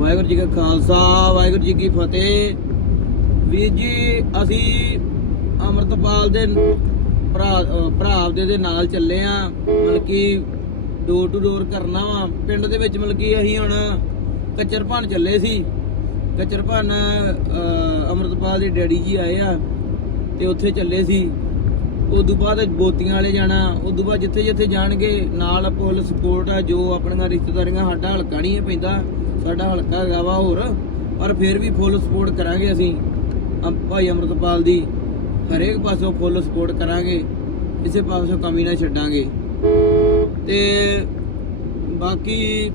ਵਾਹਿਗੁਰੂ ਜੀ ਕਾ ਖਾਲਸਾ, ਵਾਹਿਗੁਰੂ ਜੀ ਕੀ ਫਤਿਹ। ਵੀਰ ਜੀ, ਅਸੀਂ ਅਮਰਤਪਾਲ ਦੇ ਭਰਾ ਭਰਾ ਆਪਦੇ ਦੇ ਨਾਲ ਚੱਲੇ ਆ। ਮਤਲਬ ਕਿ ਡੋਰ ਟੂ ਡੋਰ ਕਰਨਾ ਵਾ। ਪਿੰਡ ਦੇ ਵਿੱਚ ਮਤਲਬ ਕਿ ਅਸੀਂ ਹੁਣ ਕੱਚਰਪਾਨ ਚੱਲੇ ਸੀ। ਕੱਚਰ ਭਾਨ ਅਮਰਤਪਾਲ ਦੇ ਡੈਡੀ ਜੀ ਆਏ ਆ ਤੇ ਉੱਥੇ ਚੱਲੇ ਸੀ। ਉਦੋਂ ਬਾਅਦ ਬੋਤੀਆਂ ਵਾਲੇ ਜਾਣਾ। ਉਦੋਂ ਬਾਅਦ ਜਿੱਥੇ ਜਿੱਥੇ ਜਾਣਗੇ, ਨਾਲ ਪੁਲਿਸ ਸਪੋਰਟ ਆ, ਜੋ ਆਪਣੀਆਂ ਰਿਸ਼ਤੇਦਾਰੀਆਂ, ਸਾਡਾ ਹਲਕਾ ਨਹੀਂ ਹੈ ਪੈਂਦਾ। ਸਾਡਾ ਹਲਕਾ ਹੈਗਾ ਵਾ ਹੋਰ, ਪਰ ਫਿਰ ਵੀ ਫੁੱਲ ਸਪੋਰਟ ਕਰਾਂਗੇ ਅਸੀਂ। ਭਾਈ ਅਮਰਤਪਾਲ ਦੀ, ਹਰੇਕ ਪਾਸੋਂ ਫੁੱਲ ਸਪੋਰਟ ਕਰਾਂਗੇ, ਕਿਸੇ ਪਾਸੋਂ ਕਮੀ ਨਾ ਛੱਡਾਂਗੇ। ਤੇ ਬਾਕੀ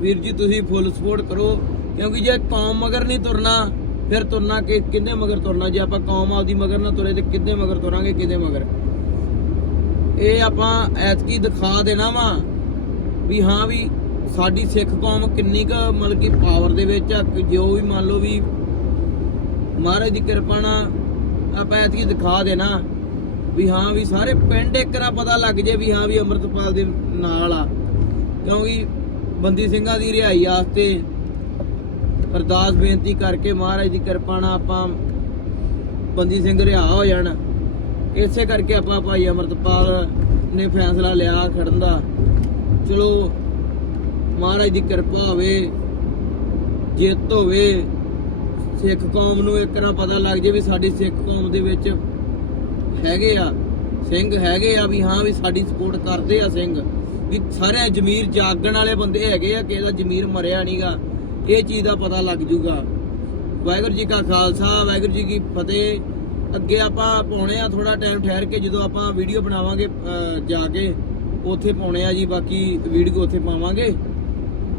ਵੀਰ ਜੀ, ਤੁਸੀਂ ਫੁੱਲ ਸਪੋਰਟ ਕਰੋ, ਕਿਉਂਕਿ ਜੇ ਕੌਮ ਮਗਰ ਨਹੀਂ ਤੁਰਨਾ, ਫਿਰ ਤੁਰਨਾ ਕਿ, ਕਿੰਨੇ ਮਗਰ ਤੁਰਨਾ? ਜੇ ਆਪਾਂ ਕੌਮ ਆਪਦੀ ਮਗਰ ਨਾ ਤੁਰੇ, ਤੇ ਕਿੰਨੇ ਮਗਰ ਤੁਰਾਂਗੇ ਕਿਹਦੇ ਮਗਰ? ਇਹ ਆਪਾਂ ਐਤਕੀ ਦਿਖਾ ਦੇਣਾ ਵਾ ਵੀ ਹਾਂ ਵੀ ਸਾਡੀ ਸਿੱਖ ਕੌਮ ਕਿੰਨੀ ਕੁ ਮਤਲਬ ਕਿ ਪਾਵਰ ਦੇ ਵਿੱਚ ਆ ਜੋ ਵੀ ਮੰਨ ਲਓ ਵੀ ਮਹਾਰਾਜ ਦੀ ਕਿਰਪਾ ਨਾਲ ਆਪਾਂ ਐਤਕੀ ਦਿਖਾ ਦੇਣਾ ਵੀ ਹਾਂ ਵੀ ਸਾਰੇ ਪਿੰਡ ਇੱਕ ਨਾ ਪਤਾ ਲੱਗ ਜੇ ਵੀ ਹਾਂ ਵੀ ਅੰਮ੍ਰਿਤਪਾਲ ਦੇ ਨਾਲ ਆ। ਕਿਉਂਕਿ ਬੰਦੀ ਸਿੰਘਾਂ ਦੀ ਰਿਹਾਈ ਵਾਸਤੇ ਅਰਦਾਸ ਬੇਨਤੀ ਕਰਕੇ ਮਹਾਰਾਜ ਦੀ ਕਿਰਪਾ ਨਾਲ ਆਪਾਂ ਬੰਦੀ ਸਿੰਘ ਰਿਹਾ ਹੋ ਜਾਣ। ਇਸੇ ਕਰਕੇ ਆਪਾਂ ਭਾਈ ਅਮਰਤਪਾਲ ਨੇ ਫੈਸਲਾ ਲਿਆ ਖੜਨ ਦਾ। ਚਲੋ ਮਹਾਰਾਜ ਦੀ ਕਿਰਪਾ ਹੋਵੇ, ਜਿੱਤ ਹੋਵੇ, ਸਿੱਖ ਕੌਮ ਨੂੰ ਇੱਕ ਨਾ ਪਤਾ ਲੱਗ ਜੇ ਵੀ ਸਾਡੀ ਸਿੱਖ ਕੌਮ ਦੇ ਵਿੱਚ ਹੈਗੇ ਆ, ਸਿੰਘ ਹੈਗੇ ਆ ਵੀ ਹਾਂ ਵੀ ਸਾਡੀ ਸਪੋਰਟ ਕਰਦੇ ਆ ਸਿੰਘ। ਵੀ ਸਾਰੇ ਜ਼ਮੀਰ ਜਾਗਣ ਵਾਲੇ ਬੰਦੇ ਹੈਗੇ ਆ, ਕਿਸੇ ਦਾ ਜ਼ਮੀਰ ਮਰਿਆ ਨਹੀਂਗਾ ਇਹ ਚੀਜ਼ ਦਾ ਪਤਾ ਲੱਗ ਜੂਗਾ। ਵਾਹਿਗੁਰੂ ਜੀ ਕਾ ਖਾਲਸਾ, ਵਾਹਿਗੁਰੂ ਜੀ ਕੀ ਫਤਿਹ। ਅੱਗੇ ਆਪਾਂ ਪਾਉਣੇ ਆ ਥੋੜਾ ਟਾਈਮ ਠਹਿਰ ਕੇ, ਜਦੋਂ ਆਪਾਂ ਵੀਡੀਓ ਬਣਾਵਾਂਗੇ ਜਾ ਕੇ, ਉੱਥੇ ਪਾਉਣੇ ਆ ਜੀ, ਬਾਕੀ ਵੀਡੀਓ ਉੱਥੇ ਪਾਵਾਂਗੇ।